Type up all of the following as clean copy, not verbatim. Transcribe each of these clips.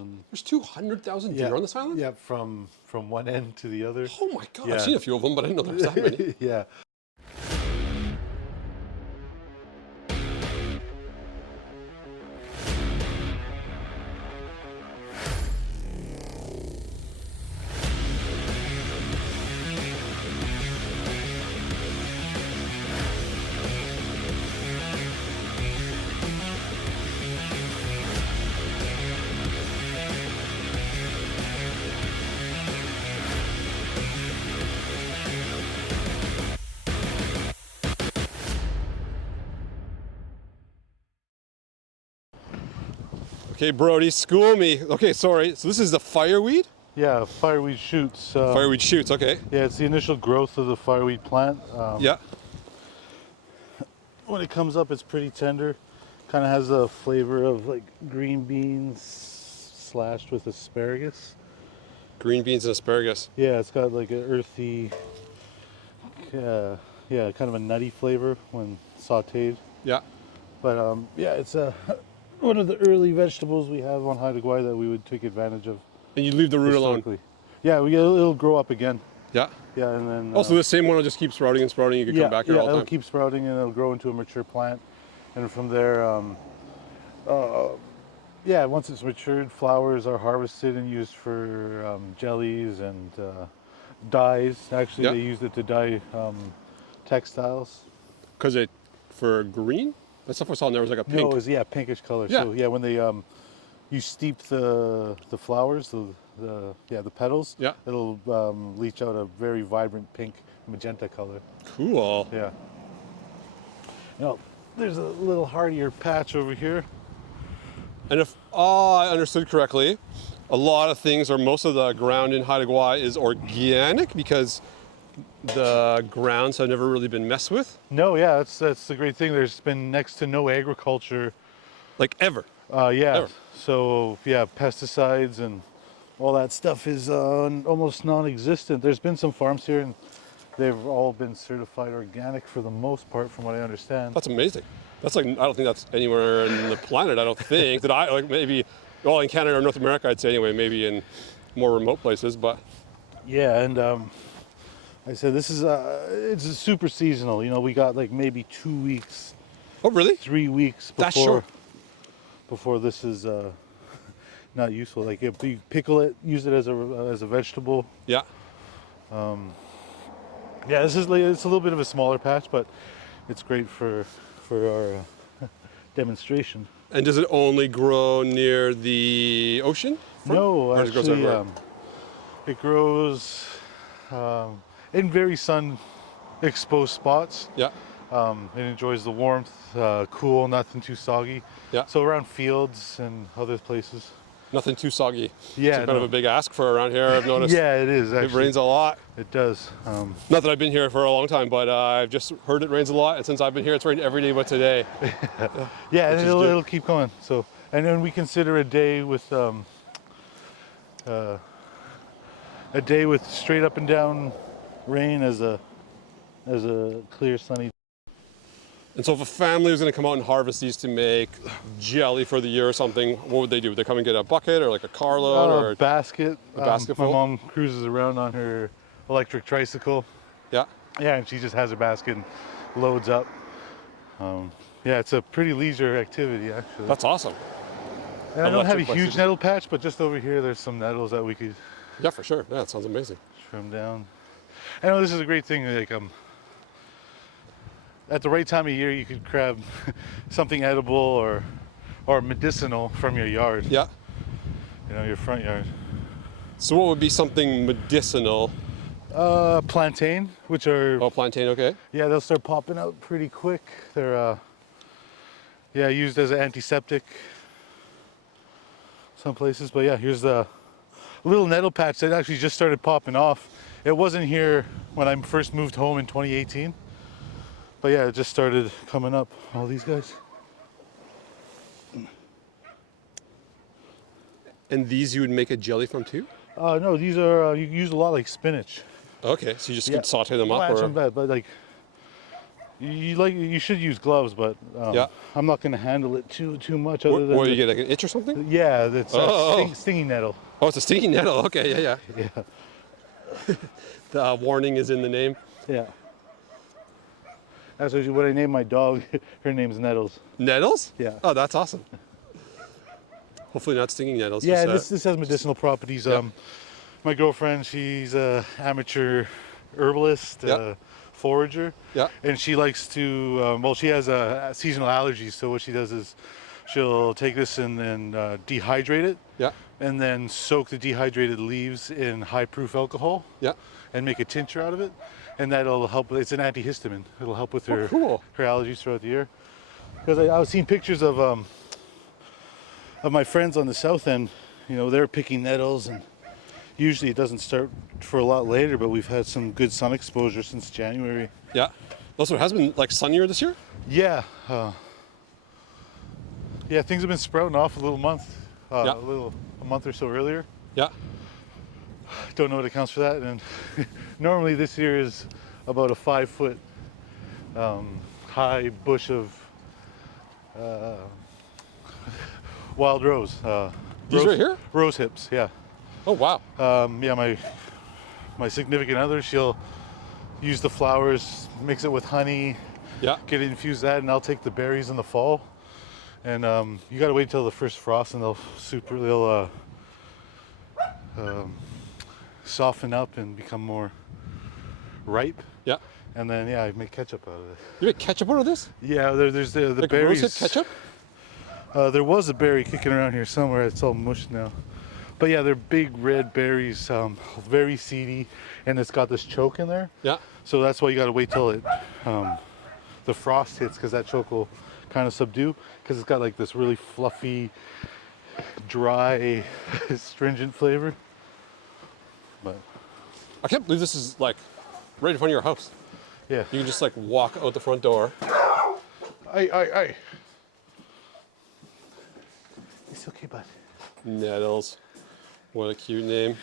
200,000. There's 200,000 deer on this island? Yeah, from one end to the other. Oh my God, Yeah. I've seen a few of them, but I didn't know there was that many. Yeah. Okay, Brodie, school me. Okay, sorry. So this is the fireweed? Yeah, fireweed shoots. Fireweed shoots, okay. Yeah, it's the initial growth of the fireweed plant. Yeah. When it comes up, it's pretty tender. Kind of has a flavor of like green beans slashed with asparagus. Green beans and asparagus. Yeah, it's got like an earthy, yeah, kind of a nutty flavor when sautéed. Yeah. But yeah, it's one of the early vegetables we have on Haida Gwaii that we would take advantage of. And you leave the root alone? Historically. Yeah, it'll grow up again. Yeah. Yeah, and then... Also, the same one will just keep sprouting and sprouting. You can come back here all the time. Yeah, it'll keep sprouting and it'll grow into a mature plant. And from there, yeah, once it's matured, flowers are harvested and used for jellies and dyes. Actually, they used it to dye textiles. Because for green? That stuff I saw in there was like a pink. No, it was, pinkish color. Yeah. So yeah, when they you steep the flowers, the petals, it'll leach out a very vibrant pink magenta color. Cool. Yeah. You know, there's a little hardier patch over here. And if I understood correctly, a lot of things, or most of the ground in Haida Gwaii is organic because the grounds have never really been messed with. No, yeah, that's the great thing. There's been next to no agriculture. Like ever. Yeah. Ever. So yeah, pesticides and all that stuff is almost non-existent. There's been some farms here, and they've all been certified organic for the most part, from what I understand. That's amazing. That's like, I don't think that's anywhere in the planet, I don't think. That I, like maybe, well, in Canada or North America, I'd say anyway, maybe in more remote places, but. Yeah, and I said this is, it's super seasonal. You know, we got like maybe 2 weeks. Oh, really? 3 weeks That's short. Before this is not useful. Like if you pickle it, use it as a vegetable. Yeah. Yeah, this is like, it's a little bit of a smaller patch, but it's great for our demonstration. And does it only grow near the ocean? No, actually, it grows in very sun-exposed spots. Yeah. It enjoys the warmth, cool, nothing too soggy. Yeah. So around fields and other places. Nothing too soggy. Yeah. It's a bit of a big ask for around here, I've noticed. Yeah, it is actually. It rains a lot. It does. Not that I've been here for a long time, but I've just heard it rains a lot. And since I've been here, it's rained every day but today. Yeah, and it'll keep going. So, and then we consider a day with straight up and down rain as a clear sunny. And so if a family was going to come out and harvest these to make jelly for the year or something, what would they do? Would they come and get a bucket or like a carload or a basket? A basket my full? mom cruises around on her electric tricycle. Yeah. Yeah, and she just has her basket and loads up. Yeah, it's a pretty leisure activity actually. That's awesome. And I don't have a huge nettle patch, but just over here there's some nettles that we could. Yeah, for sure. Yeah, it sounds amazing. Trim down. I know this is a great thing. Like at the right time of year, you could grab something edible or medicinal from your yard. Yeah. You know, your front yard. So what would be something medicinal? Plantain, which are... Oh, plantain, okay. Yeah, they'll start popping out pretty quick. They're, yeah, used as an antiseptic some places. But yeah, here's the little nettle patch that actually just started popping off. It wasn't here when I first moved home in 2018. But yeah, it just started coming up, all these guys. And these you would make a jelly from too? No, these are, you use a lot like spinach. Okay, so you just could saute them up? Blanch Or... them bad, but like, You should use gloves, but Yeah. I'm not going to handle it too much. What, Other than what you get, like an itch or something? yeah, it's Oh. stinging nettle. Oh, it's a stinking nettle. Okay, yeah, yeah. Yeah, The warning is in the name. yeah. That's what I named my dog. Her name's Nettles. Nettles? Yeah. Oh, that's awesome. Hopefully not stinging nettles. Yeah, just, this has medicinal properties. Yep. My girlfriend, she's a amateur herbalist, Yep. forager, Yeah. and she likes to. Well, she has seasonal allergies, so what she does is she'll take this and dehydrate it, Yeah. and then soak the dehydrated leaves in high-proof alcohol, Yeah. and make a tincture out of it, and that'll help. It's an antihistamine. It'll help with her cool. her allergies throughout the year. Because I was seeing pictures of my friends on the south end. You know, they're picking nettles, and usually it doesn't start for a lot later. But we've had some good sun exposure since January. Yeah. Also, it has been like sunnier this year? Yeah, yeah, things have been sprouting off a month a month or so earlier. Yeah. Don't know what accounts for that. And normally this year is about a 5-foot high bush of wild rose. These right here? Rose hips, yeah. Oh, wow. Yeah, my significant other, she'll use the flowers, mix it with honey, Yeah. get it infuse that, and I'll take the berries in the fall. And you gotta wait till the first frost, and they'll soften up and become more ripe. Yeah. And then yeah, I make ketchup out of it. You make ketchup out of this? Yeah, there's the Like berries. rosehip ketchup? There was a berry kicking around here somewhere. It's all mushed now. But yeah, they're big red berries, very seedy, and it's got this choke in there. Yeah. So that's why you gotta wait till the frost hits, because that choke will kind of subdue, because it's got like this really fluffy, dry, stringent flavor. But I can't believe this is like right in front of your house. yeah. You can just like walk out the front door. Aye. It's okay, bud. Nettles. What a cute name.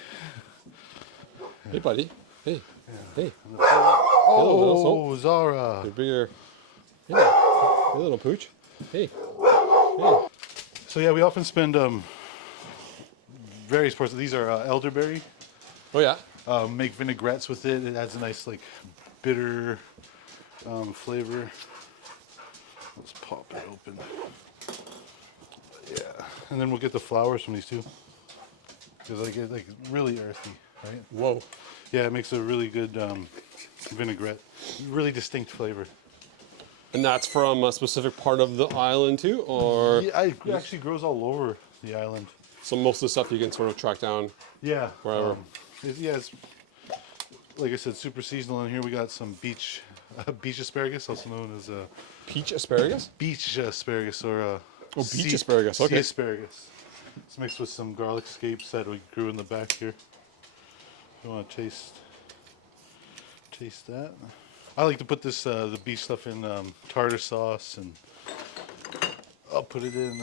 Hey, buddy. Hey. Hey. Oh, Zara. You're bigger. Hey, hey, little pooch. Hey. Hey. So yeah, we often spend various parts. These are elderberry. Oh, yeah. Make vinaigrettes with it. It adds a nice like bitter flavor. Let's pop it open. Yeah, and then we'll get the flowers from these too, because like really earthy, right? Whoa. Yeah, it makes a really good vinaigrette. Really distinct flavor. And that's from a specific part of the island too, or Yeah, it actually grows all over the island. so most of the stuff you can sort of track down. Yeah. Wherever. It's like I said, super seasonal. And here we got some beach asparagus, also known as Peach asparagus? beach asparagus or beach asparagus, okay. sea asparagus. It's mixed with some garlic scapes that we grew in the back here. If you want to taste that. I like to put this the beach stuff in tartar sauce, and I'll put it in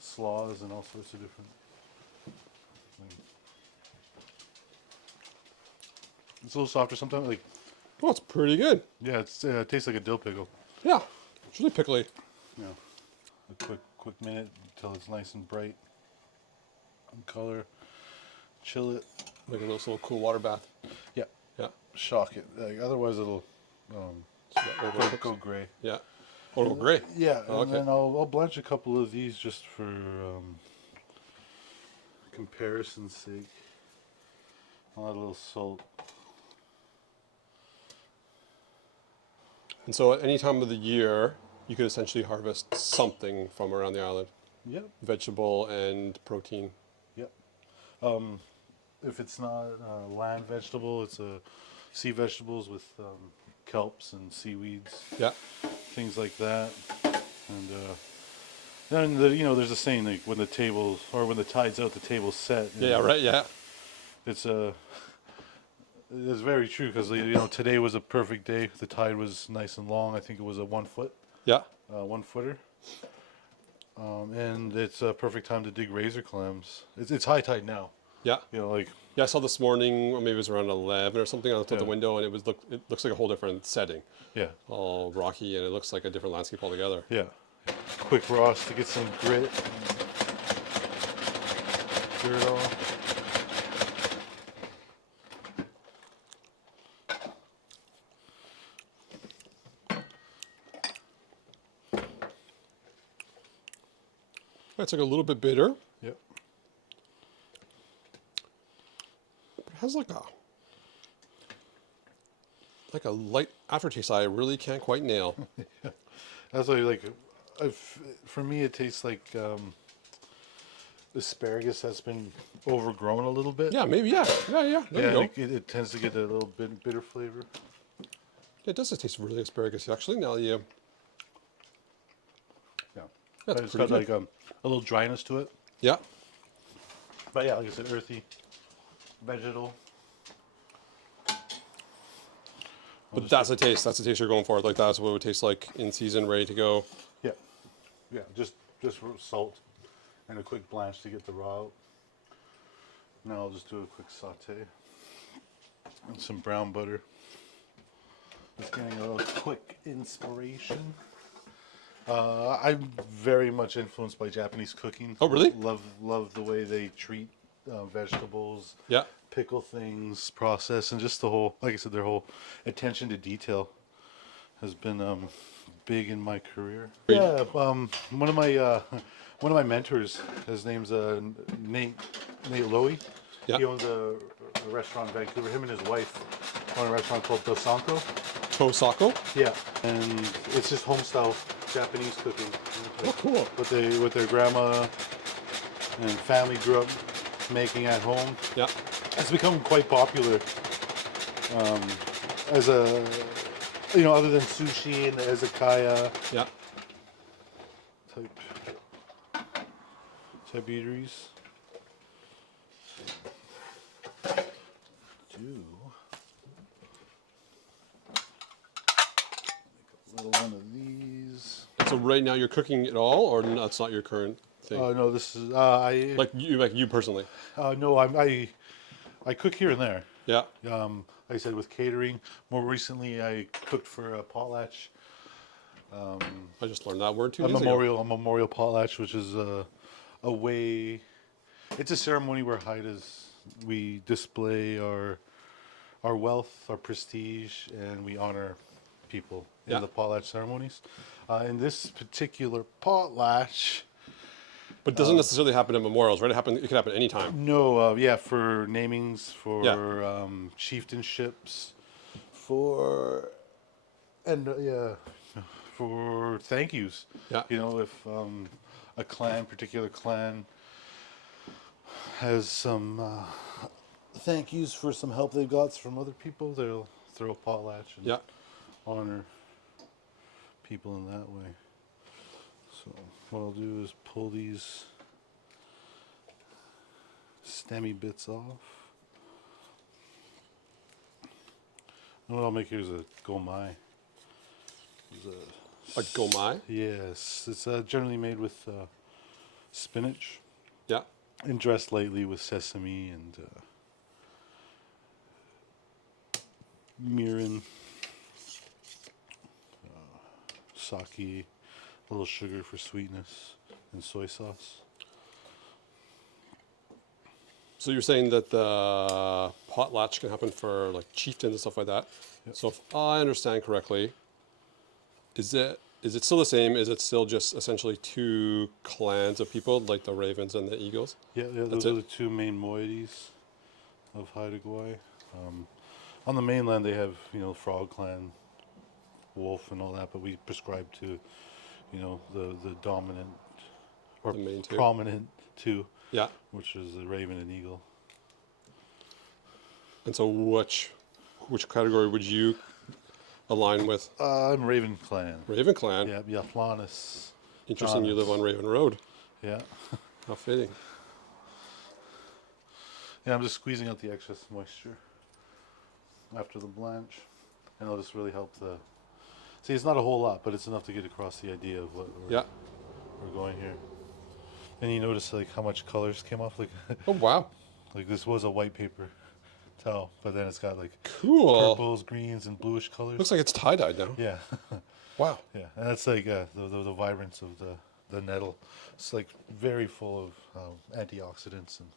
slaws and all sorts of different things. It's a little softer sometimes. Like Oh, it's pretty good. yeah, it tastes like a dill pickle. Yeah. It's really pickly. You know, a quick minute until it's nice and bright in color. Chill it. Like a nice little cool water bath. Yeah, Yeah. shock it. Like, otherwise it'll So that overcooks. go gray. Yeah. Oh, great. Yeah, Oh, and okay. then I'll blanch a couple of these just for comparison's sake. I'll add a little salt. And so at any time of the year, you could essentially harvest something from around the island. Yep, Vegetable and protein. yep. If it's not land vegetable, it's sea vegetables with kelps and seaweeds, Yeah. things like that. And then there's a saying like when the tide's out, the table's set. Yeah, right, yeah. It's very true, because today was a perfect day. The tide was nice and long. I think it was a 1 foot, Yeah. 1 footer, and it's a perfect time to dig razor clams. It's high tide now. Yeah. You know, like Yeah, I saw this morning, or maybe it was around 11 or something. I looked out the Yeah. window, and it looks like a whole different setting, yeah, all rocky, and it looks like a different landscape altogether. yeah. Quick Ross to get some grit, dirt on. It's like a little bit bitter. Yep. It has like a light aftertaste I really can't quite nail. That's like for me it tastes like asparagus that's been overgrown a little bit. Yeah, maybe, yeah. There you Yeah, go. it tends to get a little bit bitter flavor. It does taste really asparagus, actually. Now you, Yeah, That's it's pretty got good. like a little dryness to it. yeah. But yeah, like I said, earthy, vegetal. But that's the taste. That's the taste you're going for. Like that's what it would taste like in season, ready to go. Yeah, yeah, just salt and a quick blanch to get the raw out. Now I'll just do a quick saute and some brown butter. Just getting a little quick inspiration. I'm very much influenced by Japanese cooking. Oh, really? Love the way they treat vegetables, Yeah. pickle things, process, and just the whole, like I said, their whole attention to detail has been big in my career. Yeah, one of my mentors, his name's Nate Lowy. Yeah. He owns a restaurant in Vancouver. Him and his wife own a restaurant called Dos Santo. Tosako. Yeah, and it's just home style Japanese cooking. Oh, cool. What their grandma and family grew up making at home. Yeah. It's become quite popular as a, other than sushi and the izakaya Yeah. type eateries. Do make a little one of these. So right now you're cooking it all, or that's not your current thing? No, this is I. Like you personally. No, I cook here and there. Yeah. Like I said, with catering. More recently, I cooked for a potlatch. I just learned that word 2 A days memorial, a memorial potlatch, which is a way. It's a ceremony where Haidas we display our wealth, our prestige, and we honor people in Yeah. the potlatch ceremonies. In this particular potlatch, But it doesn't necessarily happen at memorials, right? It could happen anytime. no, yeah, for namings, for Yeah. chieftainships, for and yeah, for thank yous. Yeah. If a particular clan has some thank yous for some help they've got from other people, they'll throw a potlatch and Yeah. honor people in that way. So what I'll do is pull these stemmy bits off. And what I'll make here is a gomai. A gomai. Yes, it's generally made with spinach Yeah. and dressed lightly with sesame and mirin, sake, a little sugar for sweetness, and soy sauce. So you're saying that the potlatch can happen for like chieftains and stuff like that. Yep. So if I understand correctly, is it still the same? Is it still just essentially 2 clans of people, like the ravens and the eagles? Yeah, That's those are it? the 2 main moieties of Haida Gwaii. On the mainland, they have Frog Clan, Wolf, and all that, but we prescribe to the dominant or The main 2. prominent 2, Yeah. which is the Raven and Eagle. And so which category would you align with? I'm Raven Clan. Raven Clan. Yeah, Yaflanis. Interesting. You live on Raven Road. Yeah. How fitting. Yeah, I'm just squeezing out the excess moisture after the blanch, and it'll just really help the. See, it's not a whole lot, but it's enough to get across the idea of what Yeah. we're going here. And you notice like how much colors came off, like Oh wow. Like this was a white paper towel, but then it's got like Cool. purples, greens, and bluish colors. Looks like it's tie-dyed now. Yeah, Wow. yeah, and that's like the vibrance of the nettle. It's like very full of antioxidants and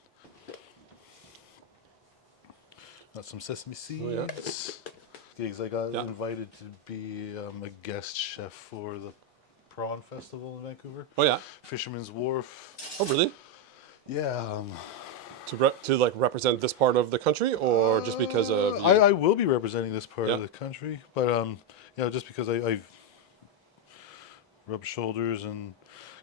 got some sesame seeds. Gigs. I got invited to be a guest chef for the prawn festival in Vancouver. Oh yeah. Fisherman's Wharf. Oh really? Yeah. To like represent this part of the country, or just because of you? I will be representing this part of Yeah. the country, but just because I've rubbed shoulders and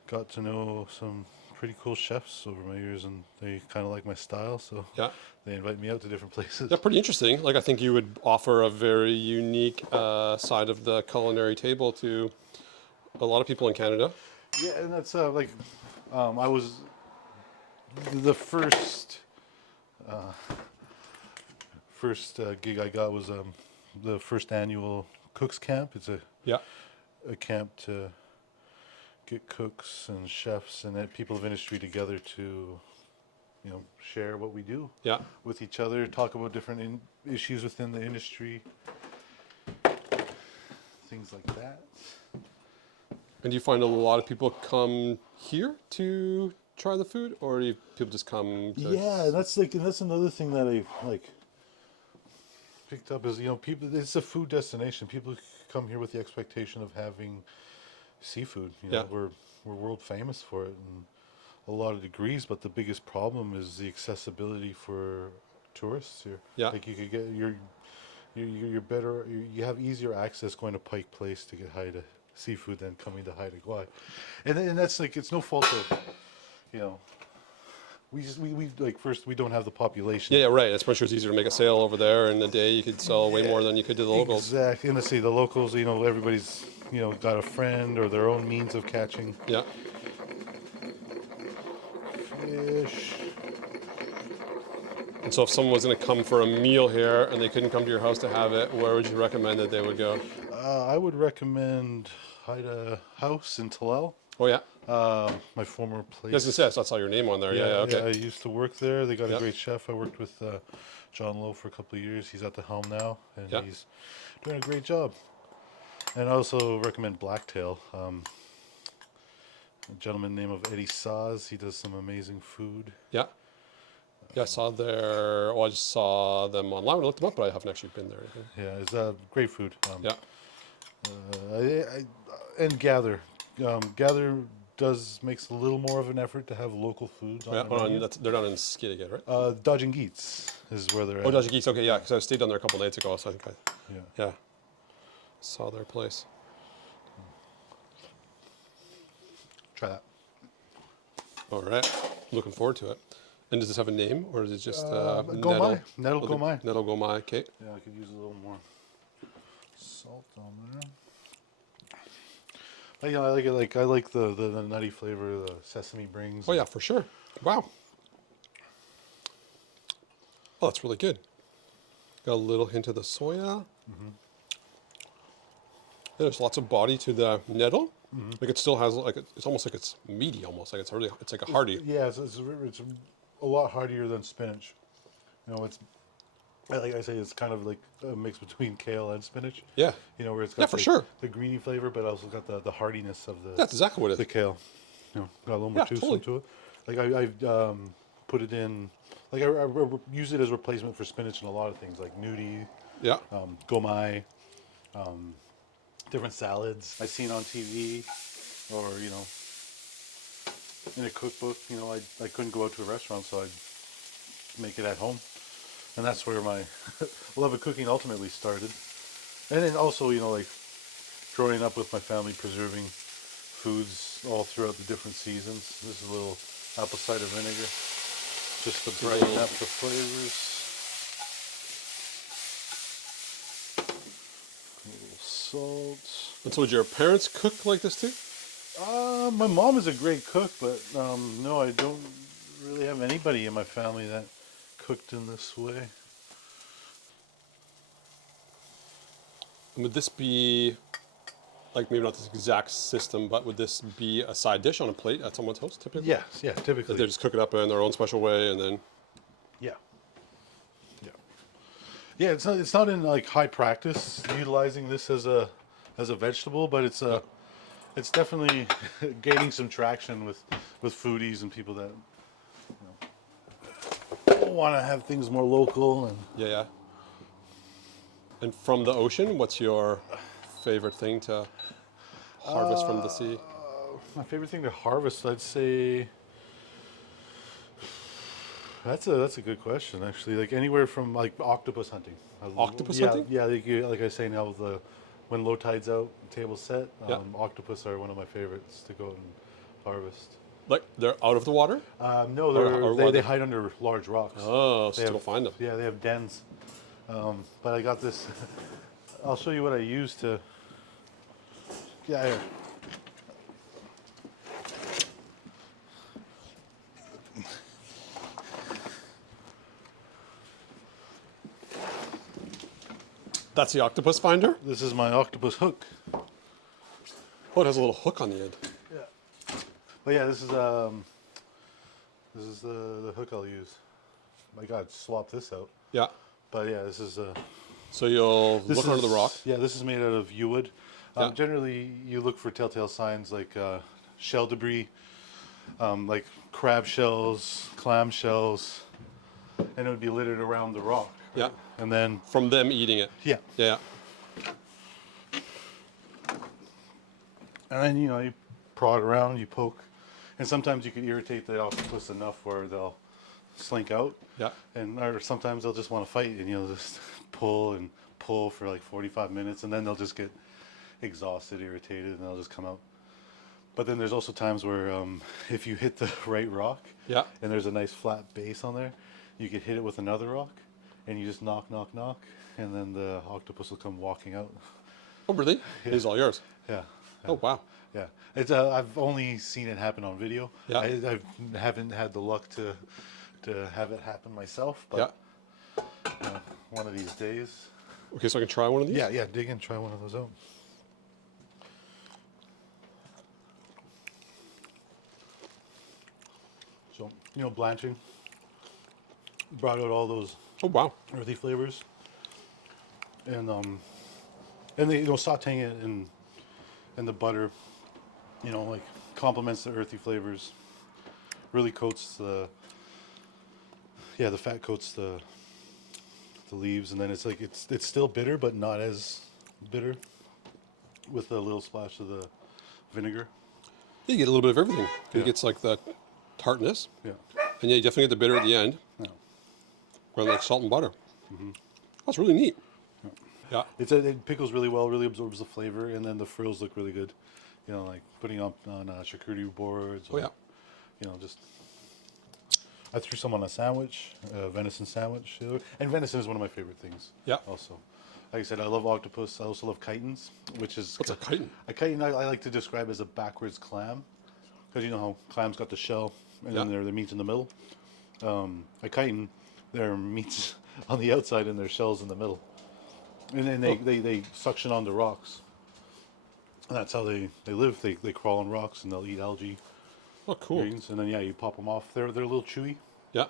got to know some pretty cool chefs over my years, and they kind of like my style, so Yeah. they invite me out to different places. Yeah, pretty interesting. Like I think you would offer a very unique side of the culinary table to a lot of people in Canada. Yeah, and that's I was the first gig I got was the first annual cooks camp. It's Yeah. a camp to get cooks and chefs and people of industry together to, share what we do Yeah. with each other, talk about different issues within the industry, things like that. And do you find a lot of people come here to try the food, or do people just come to... Yeah, that's another thing that I picked up is, people, it's a food destination. People come here with the expectation of having seafood. We're world famous for it in a lot of degrees, but the biggest problem is the accessibility for tourists here. Yeah. Like you could get you're better, you have easier access going to Pike Place to get Haida seafood than coming to Haida Gwaii. And that's like, it's no fault of, we don't have the population. Yeah, right. It's much easier to make a sale over there. In a day, you could sell way more than you could to the locals. Exactly. And let's see, the locals, everybody's, got a friend or their own means of catching Yeah. fish. And so if someone was going to come for a meal here and they couldn't come to your house to have it, where would you recommend that they would go? I would recommend Haida House in Tallel. Oh, yeah? My former place. I was going to say, I saw your name on there. Yeah, okay. I used to work there. They got a great chef. I worked with John Lowe for a couple of years. He's at the helm now, and he's doing a great job. And I also recommend Blacktail. A gentleman named Eddie Saz. He does some amazing food. Yeah. Yeah, I saw their... Well, I just saw them online. I looked them up, but I haven't actually been there. Yeah, it's great food. Yeah. And Gather. Gather makes a little more of an effort to have local foods on the menu. They're down in Skidegate, right? Dodge and Geets is where they're at. Oh, Dodge and Geeks. Okay, yeah, because I stayed down there a couple nights ago, so I think Yeah. saw their place. Try that. All right. Looking forward to it. And does this have a name, or is it just Gwaii. Nettle Gwaii. Nettle Gwaii, okay. Yeah, I could use a little more salt on there. I like it. I like the nutty flavor the sesame brings. Oh yeah, for sure. Wow. Oh, that's really good. Got a little hint of the soya. Mm-hmm. There's lots of body to the nettle. Mm-hmm. Like it still has it's almost like it's meaty, almost like it's like a hearty. It's a lot heartier than spinach. It's like I say, it's kind of like a mix between kale and spinach. Yeah. Where it's got for sure the greeny flavor, but also got the hardiness of the. That's exactly what it is. The kale. Got a little more juice into it. Like I've put it in. Like I use it as replacement for spinach in a lot of things, like nudie. Yeah. Gomai. Different salads I've seen on TV, or in a cookbook. I couldn't go out to a restaurant, so I'd make it at home. And that's where my love of cooking ultimately started. And then also, like growing up with my family, preserving foods all throughout the different seasons. This is a little apple cider vinegar, just to brighten up the flavors. A little salt. And so, would your parents cook like this too? My mom is a great cook, but no, I don't really have anybody in my family that cooked in this way. Would this be, like maybe not this exact system, but would this be a side dish on a plate at someone's house typically? Yes, yeah, typically. That they just cook it up in their own special way and then... Yeah, Yeah, it's not in like high practice utilizing this as a vegetable, but it's definitely gaining some traction with foodies and people that want to have things more local. And Yeah, yeah. And from the ocean, what's your favorite thing to harvest from the sea? my favorite thing to harvest, I'd say that's a good question actually. Like anywhere from like octopus hunting. Octopus Yeah, hunting? yeah. Like I say now, when low tide's out, tables set. Yeah. Octopus are one of my favorites to go and harvest. Like they're out of the water? No, Or they what? hide under large rocks. Oh, They so have to find them. Yeah, they have dens. But I got this. I'll show you what I use to. Yeah, here. That's the octopus finder? This is my octopus hook. Oh, it has a little hook on the end. Yeah. But yeah, this is the hook I'll use. My God, swap this out. Yeah. But yeah, this is So you'll this look is, under the rock. Yeah, this is made out of yew wood. Yeah. Generally, you look for telltale signs like shell debris, like crab shells, clam shells, and it would be littered around the rock. Yeah. And then From them eating it. yeah, Yeah. and then you prod around, you poke, and sometimes you can irritate the octopus enough where they'll slink out. Yeah. And or sometimes they'll just want to fight, and just pull and pull for like 45 minutes, and then they'll just get exhausted, irritated, and they'll just come out. But then there's also times where if you hit the right rock, Yeah. and there's a nice flat base on there, you could hit it with another rock, and you just knock, knock, knock, and then the octopus will come walking out. Oh, really? These all yours. Yeah. Oh, wow. Yeah, it's I've only seen it happen on video. Yeah. I haven't had the luck to have it happen myself, but Yeah. one of these days. Okay, so I can try one of these? Yeah, dig in, try one of those out. So blanching brought out all those Oh, wow. earthy flavors, and they sauteing it in the butter, like complements the earthy flavors. Really coats the fat coats the leaves, and then it's like it's still bitter but not as bitter, with a little splash of the vinegar. You get a little bit of everything. Yeah. It gets like the tartness, Yeah. and yeah, you definitely get the bitter at the end. Yeah. Around like salt and butter. That's really neat. Yeah. It pickles really well, really absorbs the flavor, and then the frills look really good. Like putting on charcuterie boards. Oh, yeah. Just I threw some on a sandwich, a venison sandwich, and venison is one of my favorite things. Yeah. Also, like I said, I love octopus. I also love chitons, which is What's a chitin? A chitin I like to describe as a backwards clam, because you know how clams got the shell and then Yeah. the meat's in the middle. A chitin, their meat's on the outside and their shell's in the middle, and then they suction on the rocks. And that's how they live. They crawl on rocks and they'll eat algae, Oh, cool. greens, and then you pop them off. They're a little chewy, Yeah.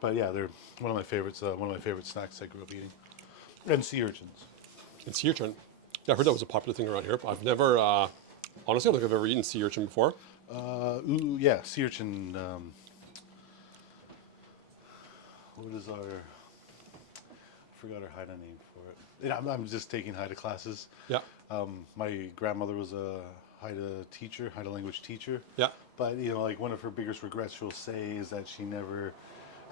but yeah, they're one of my favorites. One of my favorite snacks I grew up eating. And sea urchins. And sea urchin. Yeah, I heard that was a popular thing around here. I've never, honestly, I don't think I've ever eaten sea urchin before. Yeah, sea urchin. What is our? I forgot our Haida name for it. And I'm just taking Haida classes. Yeah. My grandmother was a Haida teacher, Haida language teacher. Yeah. But like one of her biggest regrets, she'll say, is that she never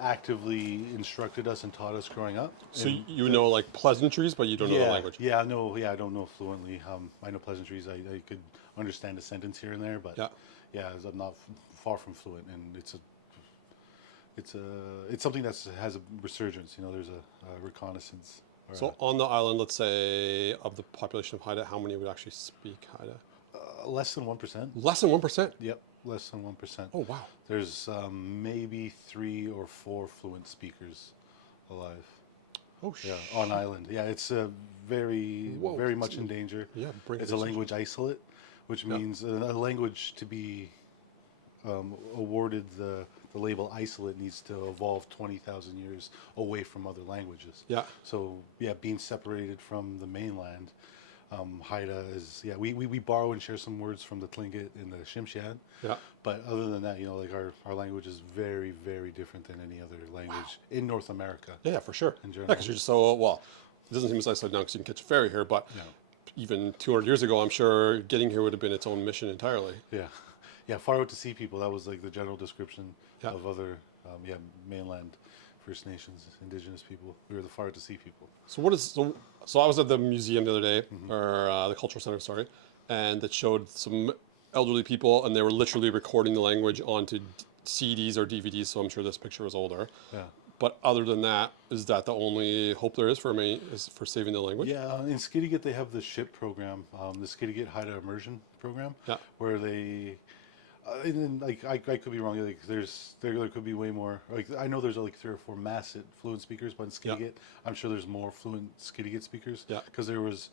actively instructed us and taught us growing up. So And you know like pleasantries, but you don't know the language. Yeah, no, yeah, I don't know fluently. I know pleasantries. I could understand a sentence here and there, but Yeah. I'm not far from fluent, and it's something that has a resurgence. There's a reconnaissance. So on the island, let's say, of the population of Haida, how many would actually speak Haida? Less than 1%. Less than 1%? Yep, less than 1%. Oh, wow. There's maybe 3 or 4 fluent speakers alive. Oh, Yeah, on island. Yeah, it's very Whoa, very much in danger. Yeah, It's a language isolate, which means a language to be awarded the label isolate needs to evolve 20,000 years away from other languages. Yeah. So yeah, being separated from the mainland, Haida is, yeah, we borrow and share some words from the Tlingit and the Shimshan. Yeah. But other than that, like our language is very, very different than any other language in North America. Yeah, for sure. In Yeah, general. because you're just so, well, it doesn't seem as isolated now because you can catch a ferry here, but No. even 200 years ago, I'm sure getting here would have been its own mission entirely. Yeah, yeah. Far out to sea people. That was like the general description Yeah. of other, mainland First Nations, Indigenous people. We were the far out to sea people. So what is, so I was at the museum the other day, or the cultural center, sorry, and it showed some elderly people and they were literally recording the language onto CDs or DVDs, so I'm sure this picture was older. Yeah. But other than that, is that the only hope there is for me, is for saving the language? Yeah, in Skidegate they have the SHIP program, the Skidegate Haida Immersion program, Yeah. where they, and then, like I could be wrong. Like there could be way more. Like I know there's like 3 or 4 massive fluent speakers, but in Skidegate, I'm sure there's more fluent Skidegate speakers. Yeah. Because there was,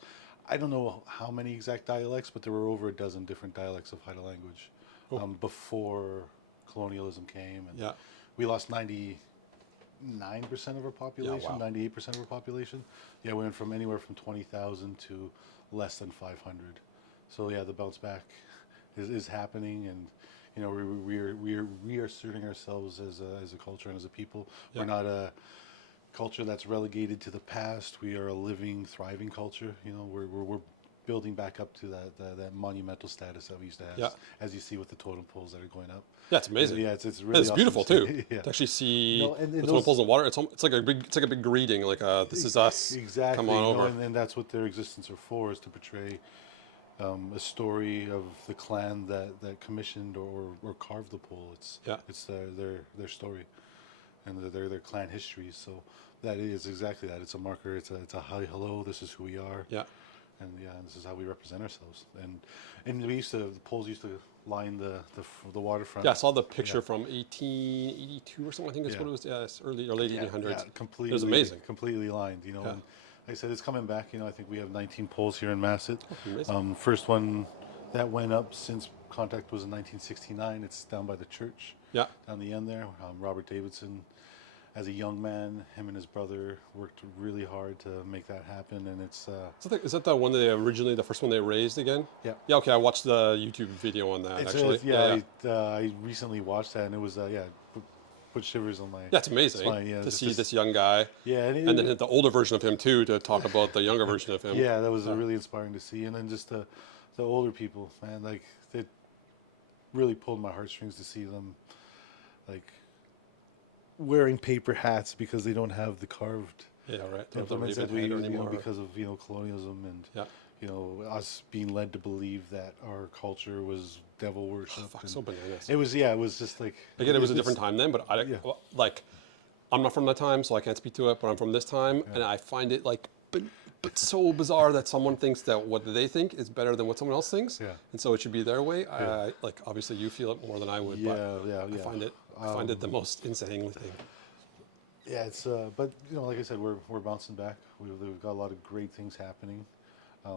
I don't know how many exact dialects, but there were over a dozen different dialects of Haida language before colonialism came, and Yeah. we lost 99% of our population, wow. 98% of our population. Yeah, we went from anywhere from 20,000 to less than 500. So yeah, the bounce back is happening, and we're reasserting ourselves as a culture and as a people. Yeah. We're not a culture that's relegated to the past. We are a living, thriving culture. We're building back up to that monumental status that we used to have, Yeah. as you see with the totem poles that are going up. Yeah, it's amazing. Yeah, it's And really it's awesome beautiful to see. too. Yeah. To actually see No, and the those- totem poles in the water. It's like a big greeting, like this is us. Exactly. Come on over. And that's what their existence are for, is to portray a story of the clan that commissioned or carved the pole. It's their story and their clan history. So that is exactly that. It's a marker. It's a hi, hello. This is who we are. Yeah. And this is how we represent ourselves. And the poles used to line the waterfront. Yeah, I saw the picture from 1882 or something. I think that's what it was. Yeah, it's early or late 1800s. Yeah, completely. It was amazing. Completely lined. Yeah. And like I said, it's coming back. I think we have 19 poles here in Masset. Amazing. First one that went up since contact was in 1969. It's down by the church. Yeah. Down the end there. Robert Davidson, as a young man, him and his brother worked really hard to make that happen, and it's. Is that the one the first one they raised again? Yeah. Yeah. Okay, I watched the YouTube video on that actually. I recently watched that, and it was put shivers on my. Yeah, it's amazing spine. Yeah, to see this young guy. Yeah, and then the older version of him too, to talk about the younger version of him. Yeah, that was really inspiring to see, and then just the older people, man, like it really pulled my heartstrings to see them, like wearing paper hats because they don't have the carved Yeah, right. implements that we use, because of colonialism and Yeah. us being led to believe that our culture was devil worship. Fuck, so bananas. It was just like, Again, it was a different time then, but I'm not from that time, so I can't speak to it. But I'm from this time, and I find it but so bizarre that someone thinks that what they think is better than what someone else thinks, and so it should be their way. Obviously, you feel it more than I would. I find it the most insane thing. Yeah, it's but like I said, we're bouncing back. We've got a lot of great things happening.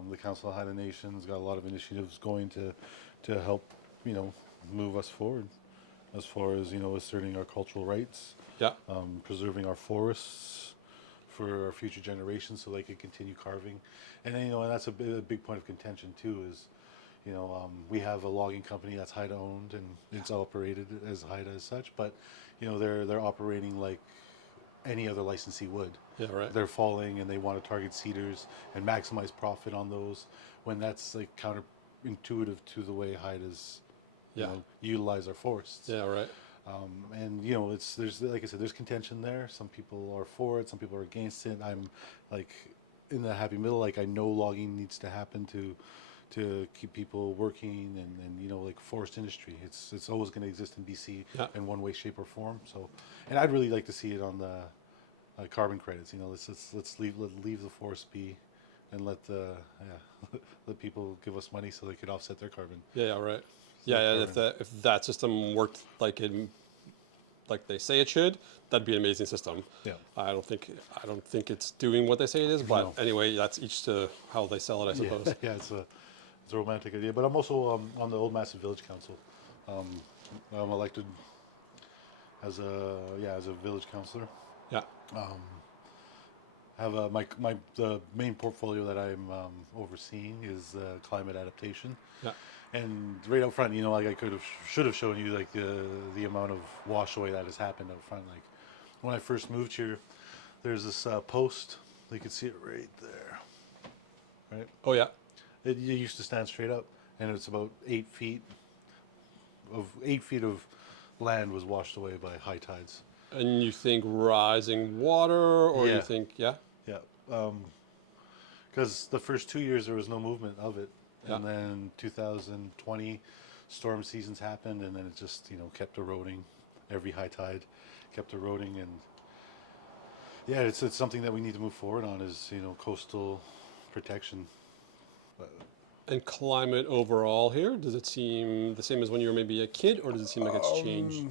The Council of Haida Nations got a lot of initiatives going to help move us forward, as far as asserting our cultural rights, preserving our forests for our future generations so they can continue carving, and then and that's a big point of contention too. Is we have a logging company that's Haida owned and it's operated as Haida as such, but they're operating like any other licensee would. Yeah, right. They're falling and they want to target cedars and maximize profit on those, when that's like counterintuitive to the way Haidas utilize our forests. Yeah, right. And there's like I said, there's contention there. Some people are for it, some people are against it. I'm like in the happy middle. Like I know logging needs to happen to keep people working, and like forest industry, it's always going to exist in BC in one way, shape, or form. So, and I'd really like to see it on the carbon credits. Let's leave the forest be, and let let people give us money so they could offset their carbon. Yeah, right. Yeah, and if that system worked like they say it should, that'd be an amazing system. Yeah. I don't think it's doing what they say it is, but anyway, that's each to how they sell it, I suppose. Yeah, it's a romantic idea. But I'm also on the Old Massive Village Council, I'm elected as a village councillor. Yeah. Have the main portfolio that I'm overseeing is climate adaptation. Yeah. And right up front, like I should have shown you like the amount of wash away that has happened up front. Like when I first moved here, there's this post. You can see it right there, right? Oh yeah. It used to stand straight up, and it's about 8 feet of land was washed away by high tides. And you think rising water, or you Yeah, think, yeah, yeah. Because the first 2 years there was no movement of it, yeah, and then 2020 storm seasons happened, and then it just kept eroding. Every high tide kept eroding, and yeah, it's something that we need to move forward on is coastal protection. But, and climate overall here? Does it seem the same as when you were maybe a kid, or does it seem like it's changed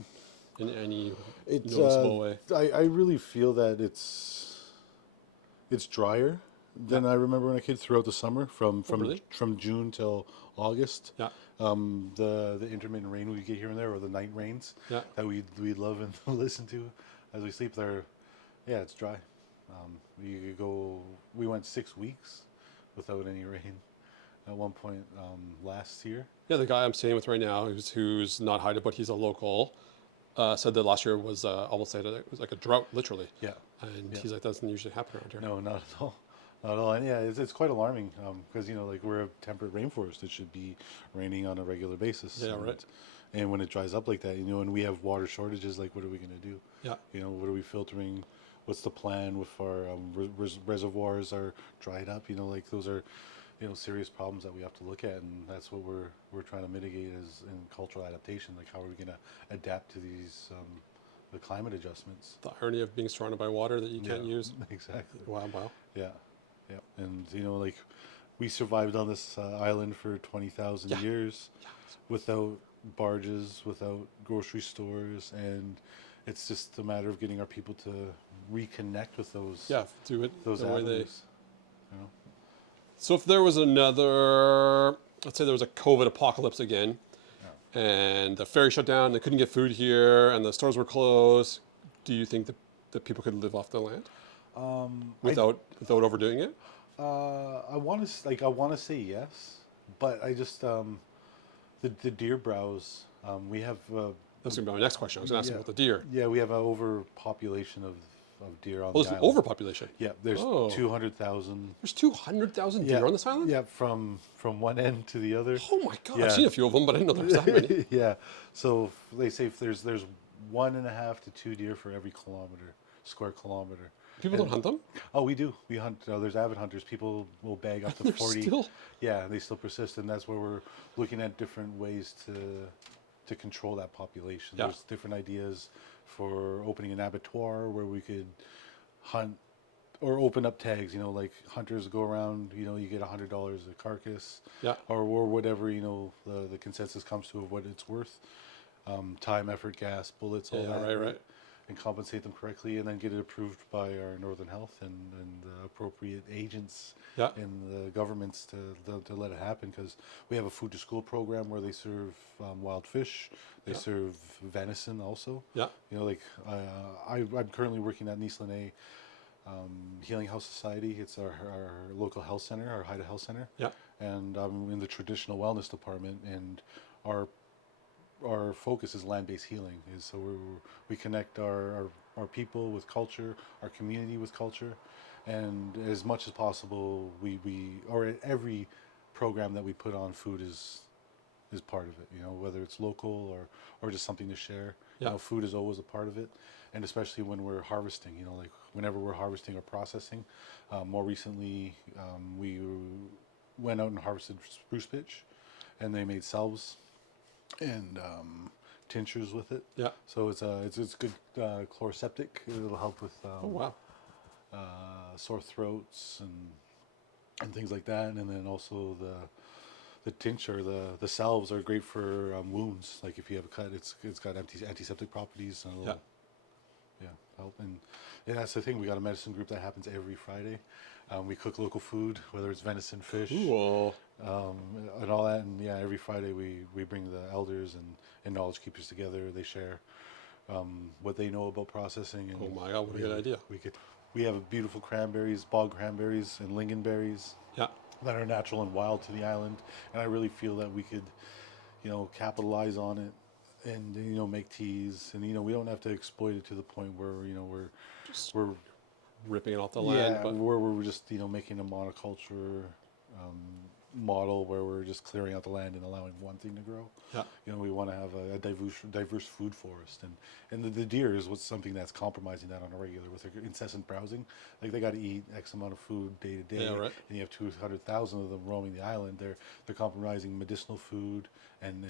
in any it's noticeable way? I really feel that it's drier than Yeah. I remember when I kid throughout the summer from Oh, really? from June till August. Yeah, The intermittent rain we get here and there, or the night rains yeah. that we love and listen to as we sleep. Yeah, it's dry. We went 6 weeks without any rain at one point last year. Yeah, the guy I'm staying with right now, who's not Haida, but he's a local, said that last year was almost said it was like a drought, literally. Yeah, And yeah. he's like, that doesn't usually happen around here. No, not at all. Not at all. And yeah, it's quite alarming because like we're a temperate rainforest. It should be raining on a regular basis. Yeah, right. And when it dries up like that, and we have water shortages, like what are we going to do? Yeah. What are we filtering? What's the plan with our reservoirs are dried up? Like those are, serious problems that we have to look at, and that's what we're trying to mitigate as in cultural adaptation. Like how are we going to adapt to these the climate adjustments? The irony of being surrounded by water that you can't use. Exactly. Wow, wow. Yeah, yeah, and like we survived on this island for 20,000 Yeah. years Yeah. without barges, without grocery stores, and it's just a matter of getting our people to reconnect with those Yeah, do it those the way they. avenues. You know? So if there was another, let's say there was a COVID apocalypse again, Yeah. and the ferry shut down, they couldn't get food here, and the stores were closed, do you think that people could live off the land without overdoing it? I want to say yes, but I just the deer browse. We have That's going to be my next question. I was going to ask yeah, about the deer. yeah, we have an overpopulation of deer on Oh, the there's an island. overpopulation. Yeah, there's Oh. 200,000. There's 200,000 deer on this island? Yeah, from one end to the other. Oh my God, Yeah. I've seen a few of them, but I didn't know there was that many. Yeah, so they say there's 1.5 to 2 deer for every square kilometer. People don't hunt them? Oh, we do. We hunt. There's avid hunters. People will bag up to 40. Still? Yeah, they still persist, and that's where we're looking at different ways to control that population. Yeah. There's different ideas for opening an abattoir where we could hunt or open up tags. Like hunters go around. You get $100 a carcass. Yeah. Or whatever the consensus comes to of what it's worth. Time, effort, gas, bullets, all Yeah, that. right. And compensate them correctly, and then get it approved by our Northern Health and the appropriate agents Yeah. in the governments to let it happen. Because we have a food to school program where they serve wild fish, they Yeah. serve venison also. Yeah. I'm currently working at Nislan Healing Health Society. It's our local health center, our Haida Health Center. Yeah. And I'm in the traditional wellness department, and our focus is land-based healing. So we connect our people with culture, our community with culture, and as much as possible, or every program that we put on, food is part of it. Whether it's local or just something to share. Yeah. Food is always a part of it, and especially when we're harvesting. Like whenever we're harvesting or processing. More recently, we went out and harvested spruce pitch, and they made salves and tinctures with it. Yeah. So it's good chloroseptic. It'll help with Oh, wow. sore throats and things like that. And then also the tincture, the salves are great for wounds. Like if you have a cut, it's got antiseptic properties and it'll help. And that's the thing. We got a medicine group that happens every Friday. We cook local food, whether it's venison, fish, Cool. and all that. And yeah, every Friday we bring the elders and knowledge keepers together. They share what they know about processing. And Oh my God, what a good idea. We have beautiful cranberries, bog cranberries, and lingonberries Yeah. that are natural and wild to the island. And I really feel that we could, capitalize on it and make teas. And we don't have to exploit it to the point where we're Ripping it off the land. yeah, But where we're just making a monoculture model where we're just clearing out the land and allowing one thing to grow. yeah. We want to have a diverse food forest, and the deer is what's something that's compromising that on a regular with their incessant browsing. Like they got to eat X amount of food day to day, Yeah, right. and you have 200,000 of them roaming the island. They're compromising medicinal food and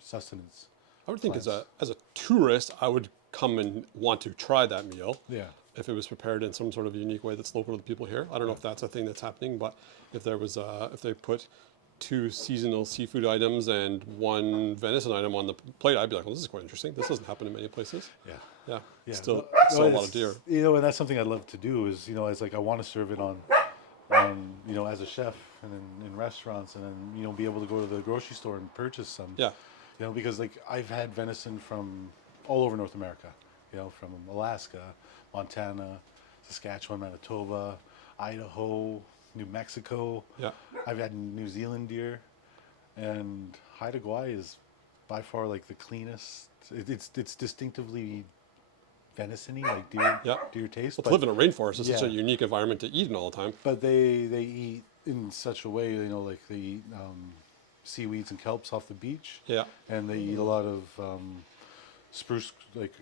sustenance. I would think plants. as a tourist, I would come and want to try that meal. Yeah. If it was prepared in some sort of unique way that's local to the people here. I don't know if that's a thing that's happening, but if there was, if they put 2 seasonal seafood items and 1 venison item on the plate, I'd be like, well, this is quite interesting. This doesn't happen in many places. Yeah. Yeah. Yeah, Still no, a lot of deer. And that's something I'd love to do. Is it's like I want to serve it on as a chef and in restaurants, and then be able to go to the grocery store and purchase some. Yeah. Because like I've had venison from all over North America. From Alaska, Montana, Saskatchewan, Manitoba, Idaho, New Mexico. Yeah. I've had New Zealand deer, and Haida Gwaii is by far like the cleanest. It's distinctively venison-y, like Yeah. deer taste. Well, to live in a rainforest is such a yeah. unique environment to eat in all the time. But they eat in such a way, like they eat seaweeds and kelps off the beach. Yeah. And they eat a lot of spruce, like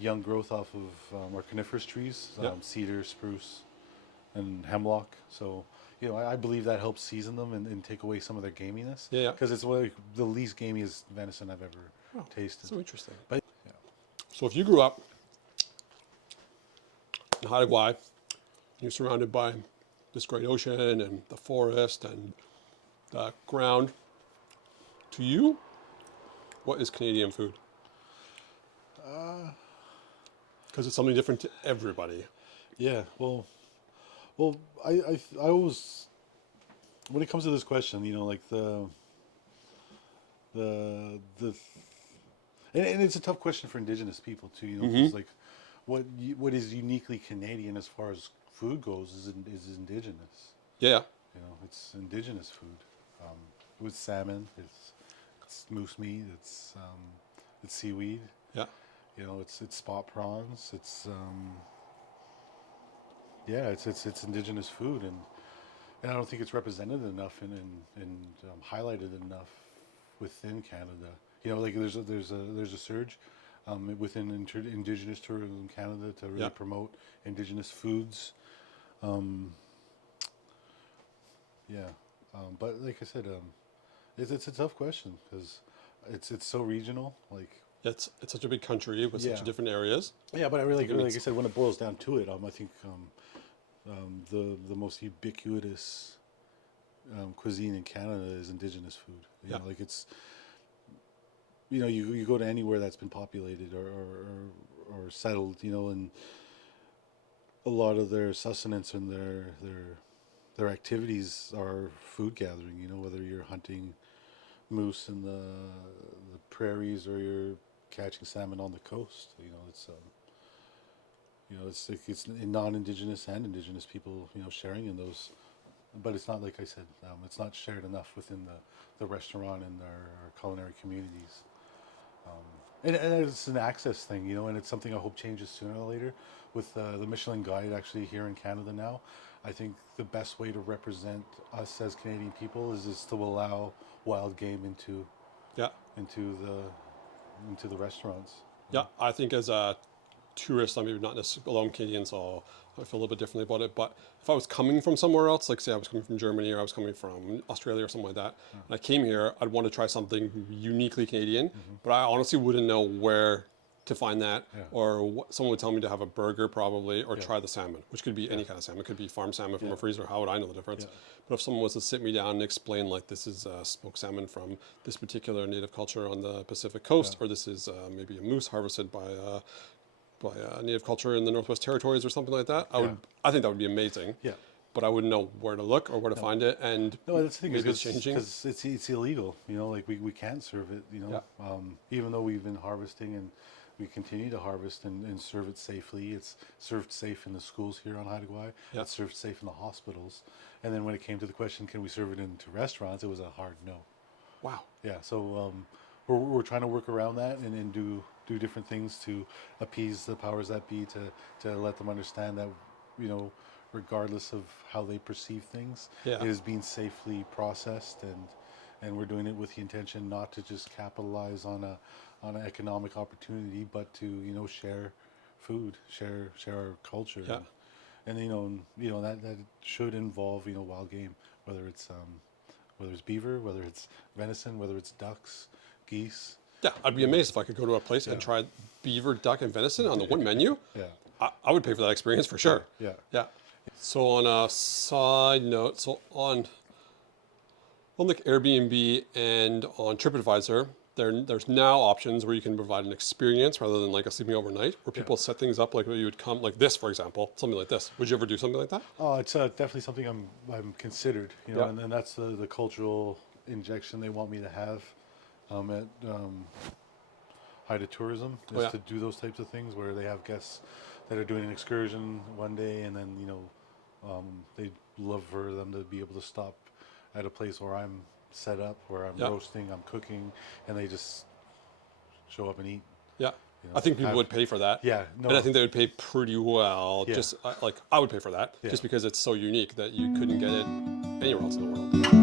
young growth off of our coniferous trees, cedar, spruce, and hemlock. So, I believe that helps season them and take away some of their gaminess. Yeah. Because it's like the least gamiest venison I've ever tasted. So interesting. But So if you grew up in Haida Gwaii, you're surrounded by this great ocean and the forest and the ground, to you, what is Canadian food? Because it's something different to everybody. yeah, well, I always, when it comes to this question, like the and it's a tough question for Indigenous people too, 'cause like what is uniquely Canadian as far as food goes is Indigenous. Yeah. It's Indigenous food. With salmon, it's moose meat, it's seaweed. Yeah. It's spot prawns. It's it's Indigenous food, and I don't think it's represented enough and highlighted enough within Canada. Like there's a surge within Indigenous tourism in Canada to really promote Indigenous foods. But like I said, it's a tough question because it's so regional. Like It's such a big country with such Yeah. different areas. yeah, but I really like I said, when it boils down to it, I think the most ubiquitous cuisine in Canada is Indigenous food. Like it's you go to anywhere that's been populated or settled, and a lot of their sustenance and their activities are food gathering. Whether you're hunting moose in the prairies or you're catching salmon on the coast. It's non-Indigenous and Indigenous people sharing in those, but it's not, like I said, it's not shared enough within the restaurant and our culinary communities. And it's an access thing, and it's something I hope changes sooner or later with the Michelin Guide actually here in Canada now. I think the best way to represent us as Canadian people is to allow wild game into the restaurants. Yeah, I think as a tourist, I'm maybe not necessarily alone Canadian, so I feel a little bit differently about it. But if I was coming from somewhere else, like say I was coming from Germany or I was coming from Australia or something like that, and I came here, I'd want to try something uniquely Canadian, but I honestly wouldn't know where to find that, or someone would tell me to have a burger probably, or try the salmon, which could be any kind of salmon. It could be farm salmon from a freezer. How would I know the difference? But if someone was to sit me down and explain, like, this is smoked salmon from this particular native culture on the Pacific coast, or this is maybe a moose harvested by native culture in the Northwest Territories or something like that, I think that would be amazing. Yeah. but I wouldn't know where to look or where to find it. And No, that's the thing, maybe it's changing. because it's illegal. You know, like we can't serve it. You know, even though we've been harvesting and we continue to harvest and serve it safely. It's served safe in the schools here on Haida Gwaii. Yeah. It's served safe in the hospitals. And then when it came to the question, can we serve it into restaurants? It was a hard no. Wow. Yeah. So we're trying to work around that and do different things to appease the powers that be to let them understand that, you know, regardless of how they perceive things, Yeah. it is being safely processed, and we're doing it with the intention not to just capitalize on an economic opportunity, but to, you know, share food, share our culture. Yeah. And you know that should involve, you know, wild game, whether it's beaver, whether it's venison, whether it's ducks, geese. Yeah, I'd be amazed if I could go to a place and try beaver, duck, and venison on the one menu. Yeah. I would pay for that experience for sure. Yeah. Yeah. So on a side note, so on like Airbnb and on TripAdvisor, there's now options where you can provide an experience rather than like a sleeping overnight, where people set things up like where you would come like this, for example, something like this. Would you ever do something like that? Oh, it's definitely something I'm considered, you know, Yeah. and that's the cultural injection they want me to have at Haida Tourism, is to do those types of things where they have guests that are doing an excursion one day, and then, you know, they'd love for them to be able to stop at a place where I'm set up, where I'm roasting, I'm cooking, and they just show up and eat. Yeah. You know, I think people would pay for that. Yeah, no. And I think they would pay pretty well. Yeah. Just like I would pay for that just because it's so unique that you couldn't get it anywhere else in the world.